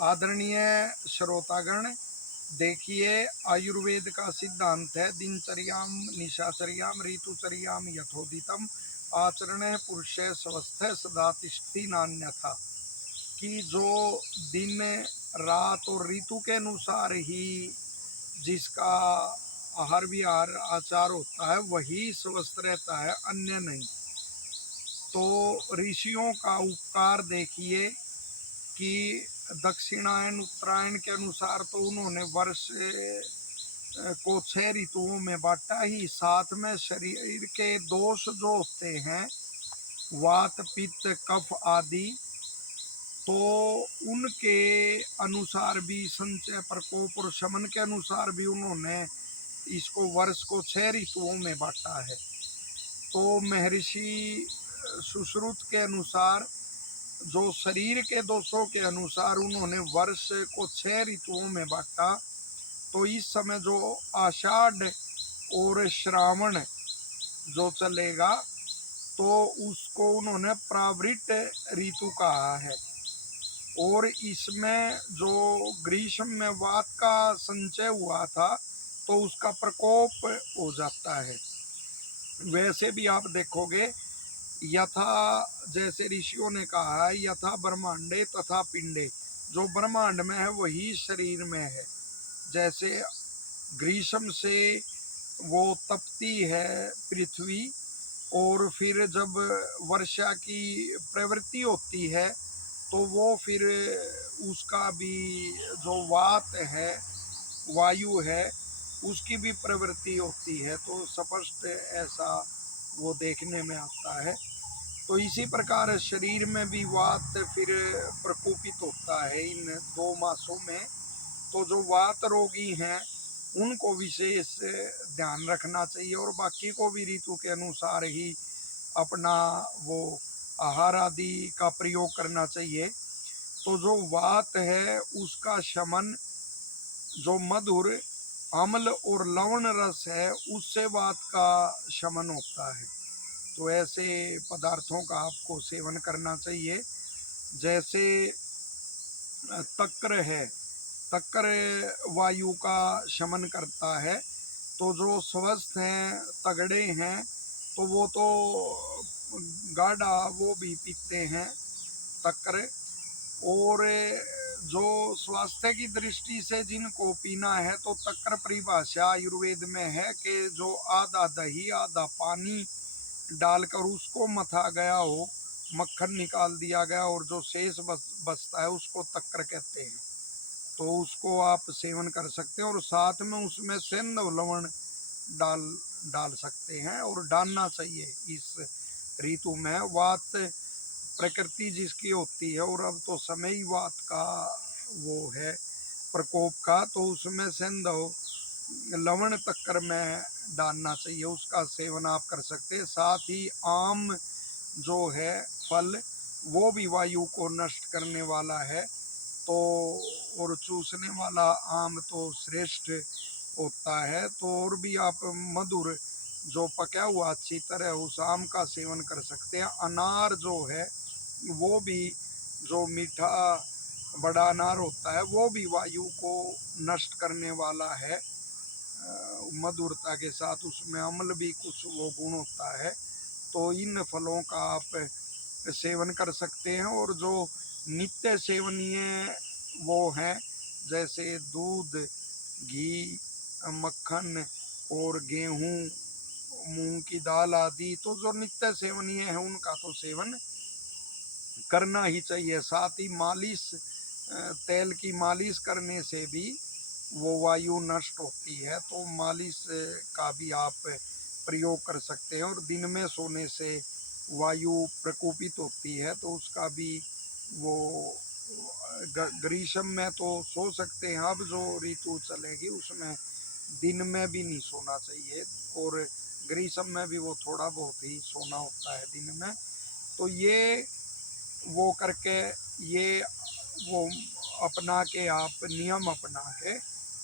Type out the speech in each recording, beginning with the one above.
आदरणीय श्रोतागण, देखिए, आयुर्वेद का सिद्धांत है दिनचर्याम निशाचर्याम ऋतुचर्याम यथोदितम आचरण पुरुष स्वस्थ सदा तिष्ठति नान्यथा। कि जो दिन रात और ऋतु के अनुसार ही जिसका आहार विहार आचार होता है वही स्वस्थ रहता है, अन्य नहीं। तो ऋषियों का उपकार देखिए कि दक्षिणायन उत्तरायण के अनुसार तो उन्होंने वर्ष को 6 ऋतुओं में बांटा ही। साथ में शरीर के दोष जो होते हैं, वात पित्त कफ आदि, तो उनके अनुसार भी, संचय प्रकोप और शमन के अनुसार भी उन्होंने इसको वर्ष को 6 ऋतुओं में बांटा है। तो महर्षि सुश्रुत के अनुसार, जो शरीर के दोषों के अनुसार उन्होंने वर्ष को 6 ऋतुओं में बांटा। तो इस समय जो आषाढ़ और श्रावण जो चलेगा, तो उसको उन्होंने प्रावृत ऋतु कहा है। और इसमें जो ग्रीष्म में वात का संचय हुआ था, तो उसका प्रकोप हो जाता है। वैसे भी आप देखोगे, यथा जैसे ऋषियों ने कहा है, यथा ब्रह्मांडे तथा पिंडे, जो ब्रह्मांड में है वही शरीर में है। जैसे ग्रीष्म से वो तपती है पृथ्वी, और फिर जब वर्षा की प्रवृत्ति होती है तो वो फिर उसका भी जो वात है, वायु है, उसकी भी प्रवृत्ति होती है। तो स्पष्ट ऐसा वो देखने में आता है। तो इसी प्रकार शरीर में भी वात फिर प्रकोपित होता है इन 2 मासों में। तो जो वात रोगी हैं उनको विशेष ध्यान रखना चाहिए, और बाकी को भी ऋतु के अनुसार ही अपना वो आहार आदि का प्रयोग करना चाहिए। तो जो वात है उसका शमन, जो मधुर अम्ल और लवण रस है उससे वात का शमन होता है। तो ऐसे पदार्थों का आपको सेवन करना चाहिए। जैसे तक्र है, तक्र वायु का शमन करता है। तो जो स्वस्थ हैं, तगड़े हैं, तो वो तो गाढ़ा वो भी पीते हैं तक्र। और जो स्वास्थ्य की दृष्टि से जिनको पीना है, तो तक्र परिभाषा आयुर्वेद में है कि जो आधा दही आधा पानी डालकर उसको मथा गया हो, मक्खन निकाल दिया गया और जो शेष बचता है उसको तक्र कहते हैं। तो उसको आप सेवन कर सकते हैं, और साथ में उसमें सेंध लवण डाल डाल सकते हैं, और डालना चाहिए इस ऋतु में। वात प्रकृति जिसकी होती है, और अब तो समय ही वात का वो है प्रकोप का, तो उसमें सेंधव लवण तक्कर में डालना चाहिए, उसका सेवन आप कर सकते हैं। साथ ही आम जो है फल, वो भी वायु को नष्ट करने वाला है। तो और चूसने वाला आम तो श्रेष्ठ होता है। तो और भी आप मधुर जो पका हुआ अच्छी तरह उस आम का सेवन कर सकते हैं। अनार जो है वो भी, जो मीठा बड़ा अनार होता है, वो भी वायु को नष्ट करने वाला है। मधुरता के साथ उसमें अम्ल भी कुछ वो गुण होता है। तो इन फलों का आप सेवन कर सकते हैं। और जो नित्य सेवनीय वो हैं, जैसे दूध, घी, मक्खन और गेहूँ, मूंग की दाल आदि, तो जो नित्य सेवनीय है उनका तो सेवन करना ही चाहिए। साथ ही मालिश, तेल की मालिश करने से भी वो वायु नष्ट होती है। तो मालिश का भी आप प्रयोग कर सकते हैं। और दिन में सोने से वायु प्रकोपित होती है, तो उसका भी वो ग्रीष्म में तो सो सकते हैं। अब जो ऋतु चलेगी उसमें दिन में भी नहीं सोना चाहिए, और ग्रीष्म में भी वो थोड़ा बहुत ही सोना होता है दिन में। तो ये वो करके, ये वो अपना के, आप नियम अपना के,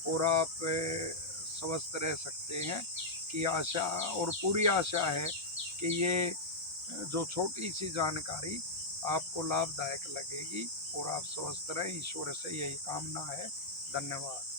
और आप स्वस्थ रह सकते हैं। कि आशा और पूरी आशा है कि ये जो छोटी सी जानकारी आपको लाभदायक लगेगी। और आप स्वस्थ रहें, ईश्वर से यही कामना है। धन्यवाद।